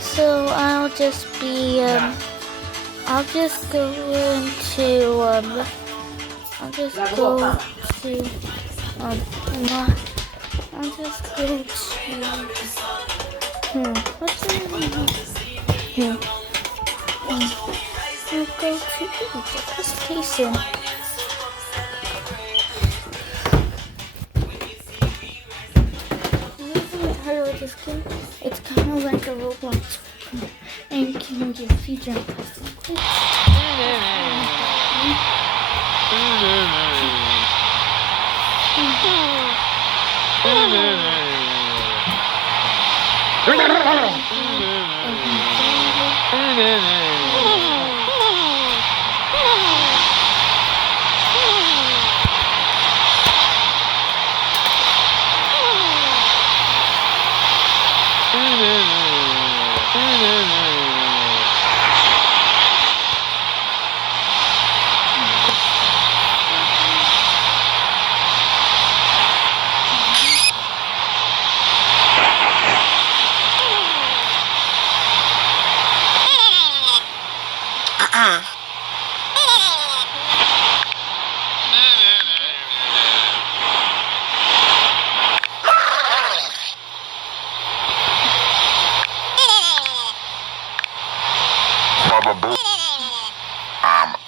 So I'll just go into I'll just go to not I'll just go to what's the name? I'll go to presentation. This game, it's kind of like a Roblox, and you can get feature and custom clips.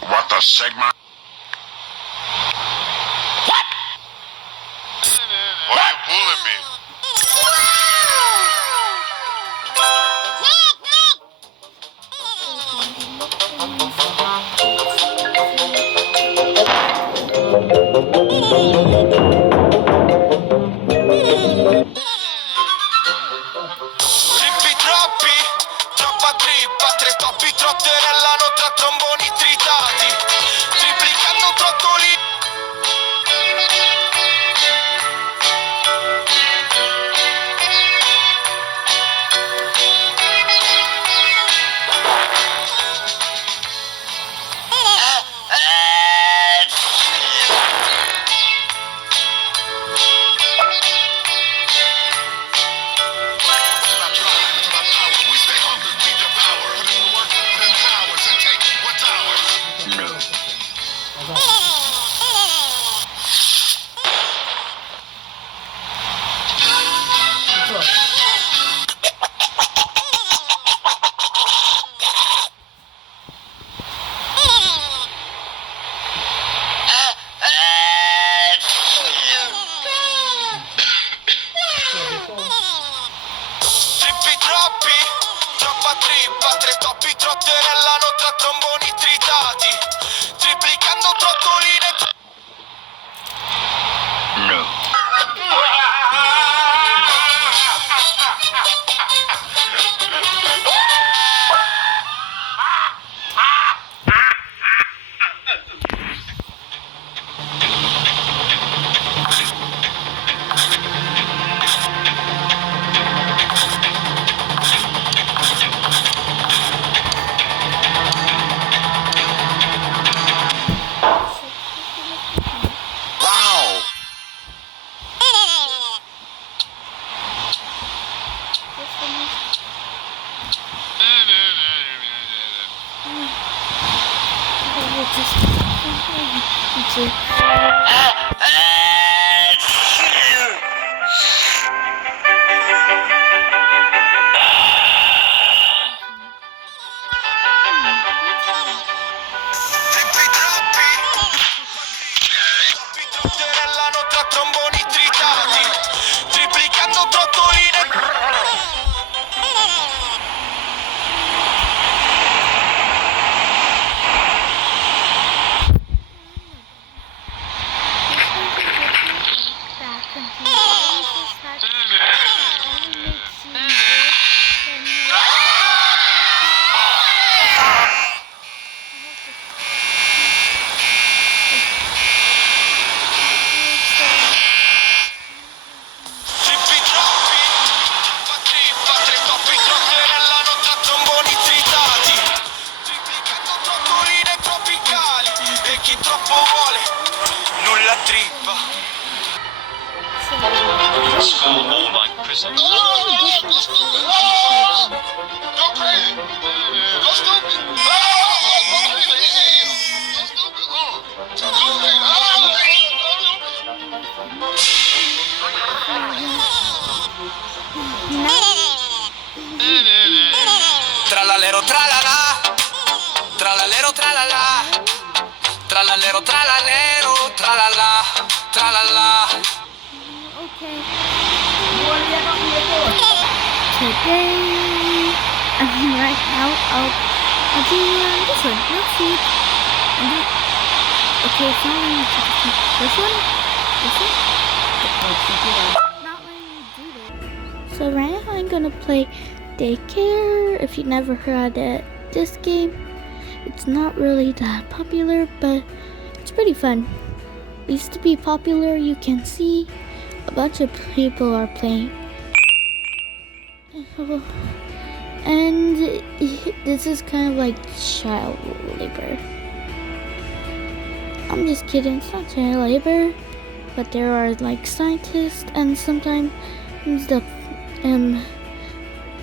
What the Sigma? What? Why are you bullying me? Trippi troppi, troppa trippa, tre toppi trotterellano tra tromboni tritati, triplicando trottoli. Trippi troppi, troppa trippa, tre toppi trotterellano tra tromboni tritati, triplicando trottoline. No. trippa. School more like prison. Go crazy. Go stupid. Tralalero tralala, tralalero tralala, tralalero tralalero tralala, tralala. Okay. Today, right now, I'll do this one. No food. Okay, it's not letting me take a seat. This one? Not letting me do this. So right now I'm gonna play Daycare. If you never heard of this game, it's not really that popular, but it's pretty fun. It used to be popular. You can see a bunch of people are playing. And this is kind of like child labor. I'm just kidding, it's not child labor, but there are like scientists, and sometimes the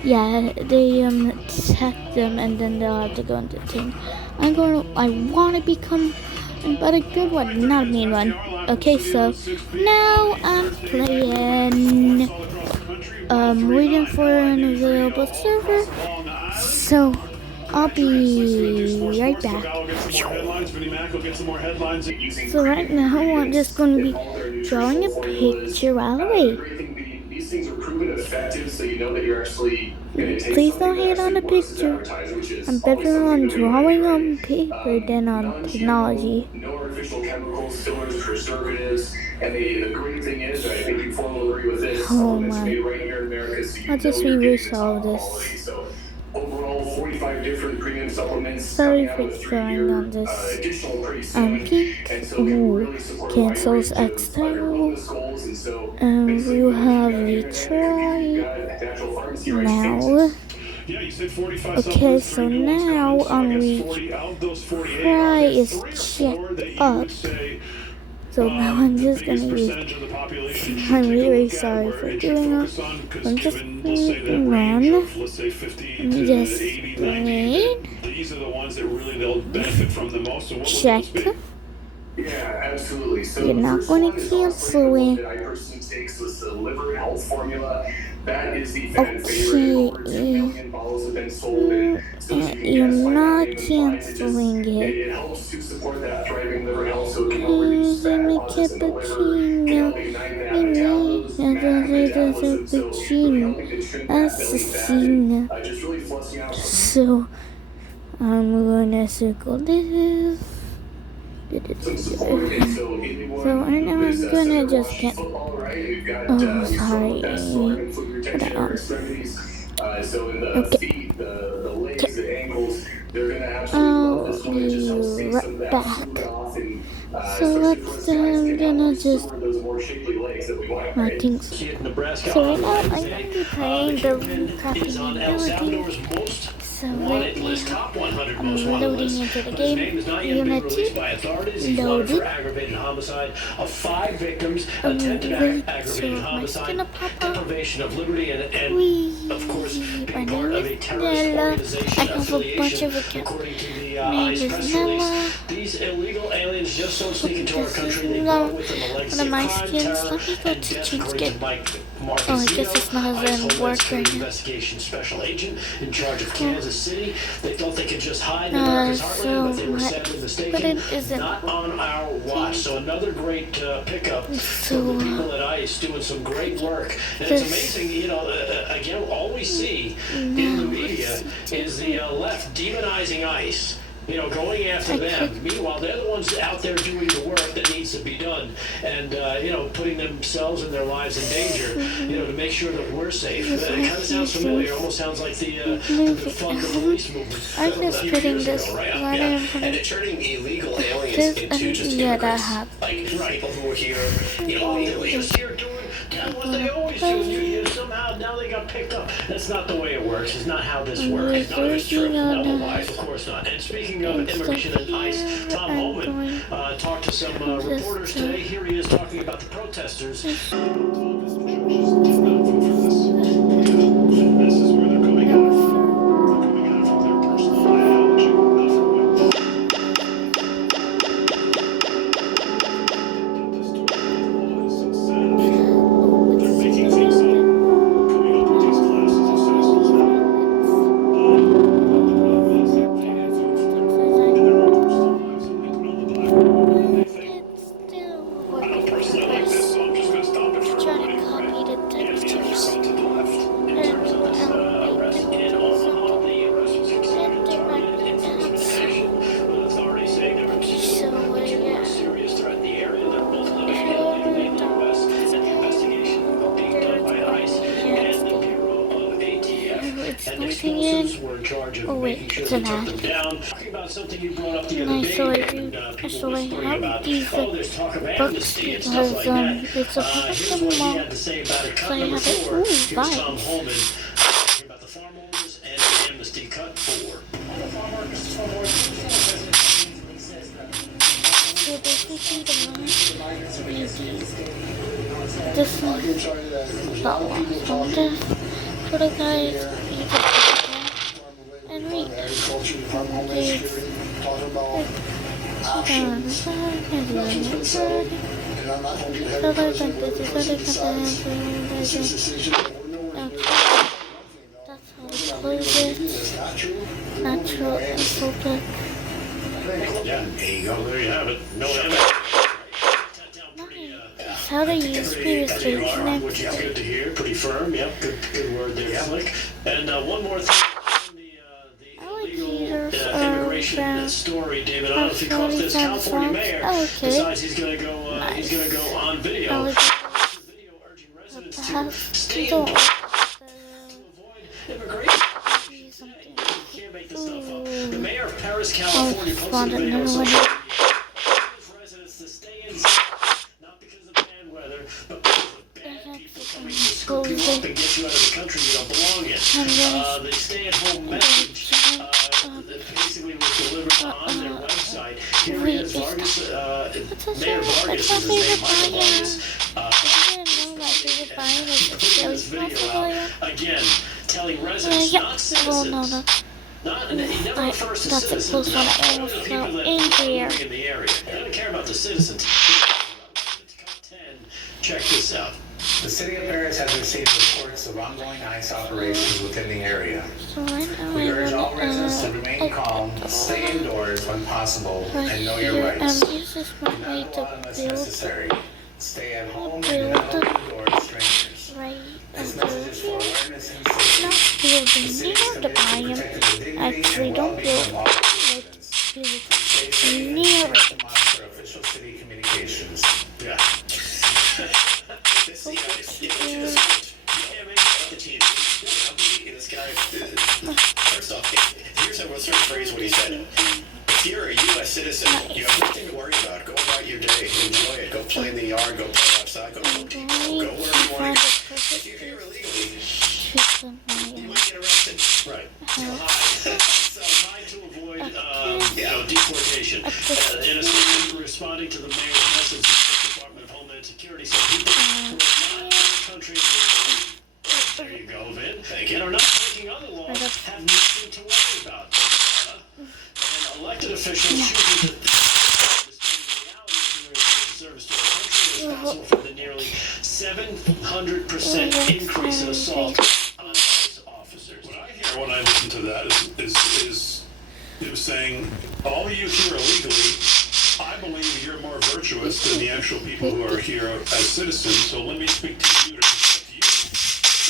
they attack them, and then they'll have to go into the thing. I want to become, but a good one, not a mean one. Okay, so now I'm playing. Waiting for an available server, so I'll be right back. So right now I'm just going to be drawing a picture while I wait. These things are proven effective, so you know that you're actually going to take. Please don't hate on the picture. I'm better on drawing on paper than on technology. No artificial chemicals, fillers, preservatives, and the great thing is, I think you formally agree with this. Oh it's my! made right here in America, so you I'll just reverse all of this. So overall, 45 different premium supplements. Sorry for drawing on this. Pink. Ooh, cancels external. We will have a try now. Okay, so now try is checked up. So now I'm just gonna use. I'm really sorry for doing that. I'm just gonna run. Just play. These are the ones that really they'll benefit from the most. Check. Yeah, absolutely. So you're not going to cancel it. that I personally take was the liver health formula. That is the Okay. Over 2 million bottles have been sold. You're not canceling it. It helps to support that thriving liver health, so it can help Give reduce fat me losses in the liver, cappuccino. can help ignite that metabolism, so really helping to trim that belly fat, Assassino. just really flushing out. So I'm gonna circle this. So right now I'm gonna just get. Oh, sorry. Okay. I'll be right back. So let's I'm gonna just my things. So right now I'm gonna be playing the crafting ability. So right now I'm loading into the game. Unity loaded. So my skin will pop up. Wee. My name is Nella. I have a bunch of accounts. My name is Nella. These illegal aliens just don't sneak into our country. They No, go with them one Alexia of my Carter skins. Let me go and to Former change skin. Mike Oh, I guess it's not Marquezino, gonna work right now. Investigation Special Agent in charge of Kansas City. They thought they could just hide in America's heartland, but they were sadly but mistaken. it isn't. Not on our watch. So another great pickup from the people at ICE doing some great work. And it's amazing, you know, again, all we see in the media is the left demonizing ICE. You know, going after them. Meanwhile, they're the ones out there doing the work that needs to be done, and you know, putting themselves and their lives in danger. You know, to make sure that we're safe. It kind of sounds familiar. Almost sounds like the defund the police movement. I'm just putting this right in front And of it's turning illegal aliens into just that immigrants. happened. Like people who are here, you know, illegally just here doing God, what they always do, you somehow, now they got picked up. That's not the way it works. It's not how this works. None of it's true. No, lies, of course not. And speaking of immigration and ICE, Tom Homan talked to some reporters today. Here he is talking about the protesters. This is where they're coming out. Coming out from their personal ideology. Oh wait, it's an ad. And I saw it. So I have these books because it's a book from mom. So I have it. Ooh, guys. About the farm owners and amnesty cut for. So basically the last this is the last one. So the guys and read that's how we close it. Natural and public. Yeah, there you go. There you have it. No damage. How to use previously connect. Which is good to hear. Pretty firm. Yep. Good word there, Slick. And one more thing. Immigration story, David. I don't know if you caught this. California mayor decides he's going to go on video. Video urging residents to stay in to avoid immigration. Can't make this stuff up. The mayor of Paris, California, posted a video saying residents to stay inside, not because of bad weather, but because of bad people coming to scoop you up and get you out of the country you don't belong in. The stay-at-home message basically was delivered on their website. Here he is, Vargas, Mayor Vargas is his name, Michael Vargas. Again, telling residents, not citizens. He never refers to citizens. That's a close one. I almost fell in here. In the area. He doesn't care about the citizens. Cut 10. Check this out. The city of Paris has received reports of ongoing ICE operations within the area. So right now We urge all residents to remain calm, stay indoors when possible, and know your rights. This is my Do way not go to out unless build necessary. Stay at home and do not open the door to strangers. right This message is for awareness and not safety. building. The You city is know the committed to biome. protecting the dignity Actually, and don't well-being build of all it. residents. Build Stay safe and near check it. to monitor official city communications. Yeah. This guy, first off, here's a sort of phrase what he said. If you're a U.S. citizen, you have nothing to worry about. Go about your day, enjoy it. Go play in the yard, go play outside, go wherever you want to go. If you're here illegally, you might get arrested. Right. So high to avoid, deportation. In a statement responding to the mayor's message, the U.S. Department of Homeland Security said people who are not in the country illegally. There you go, Vin. And are not breaking other laws have nothing to worry about. And elected officials choosing to understand the reality of doing service to our country is responsible for the nearly 700% increase in assault on ICE officers. What I hear when I listen to that is him saying, all of you here illegally, I believe you're more virtuous than the actual people who are here as citizens, so let me speak to you to protect you.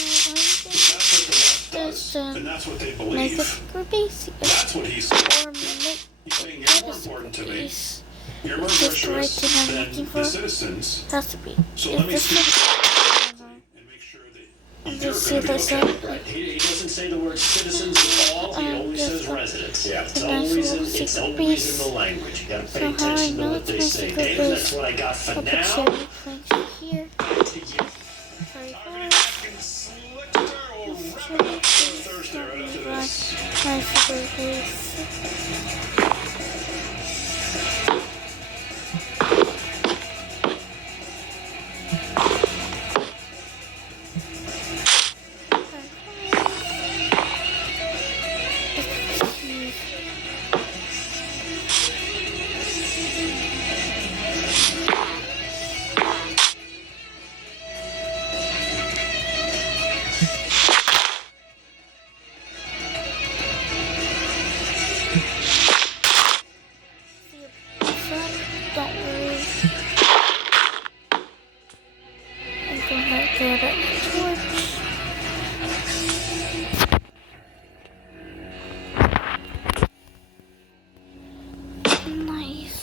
Because that's what the left does, and that's what they believe. That's what he's saying. He's saying you're more important to me. You're more virtuous than the citizens. Has to be. So let me speak to you and make sure that you're Just going to be see okay. Right. He doesn't say the word citizens at all. He only says residents. Yeah. It's always in the language. You gotta pay attention to what they say. David, that's what I got for now. Here. Back to you. Sorry, Thursday right after this. nice birthdays. Don't worry. I'm gonna get a torch. Nice.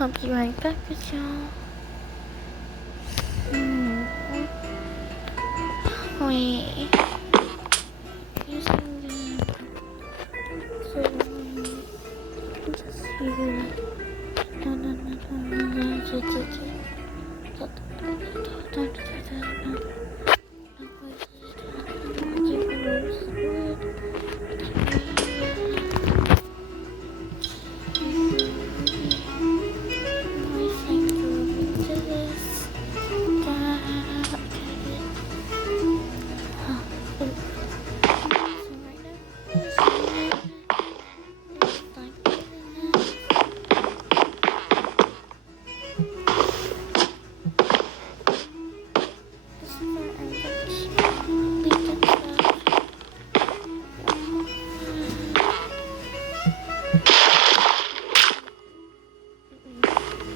I'll be right back with y'all. Wait. Using the just here.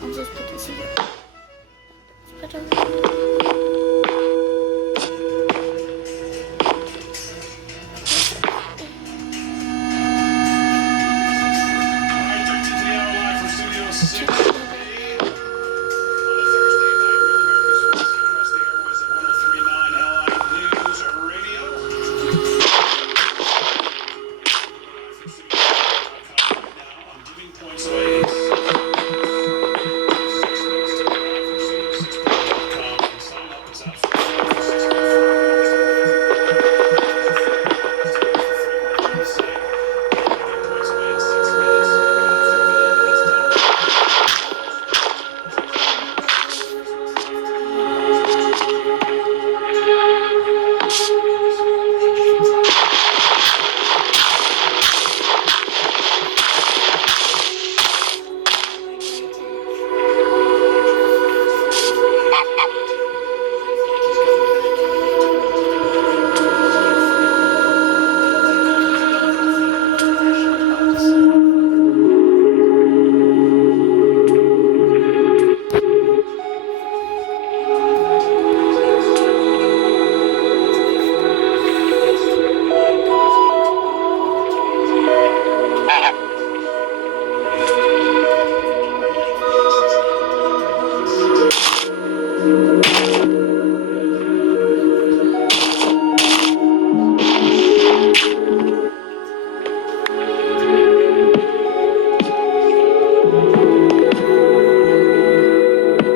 I'll just put this here. Let's put it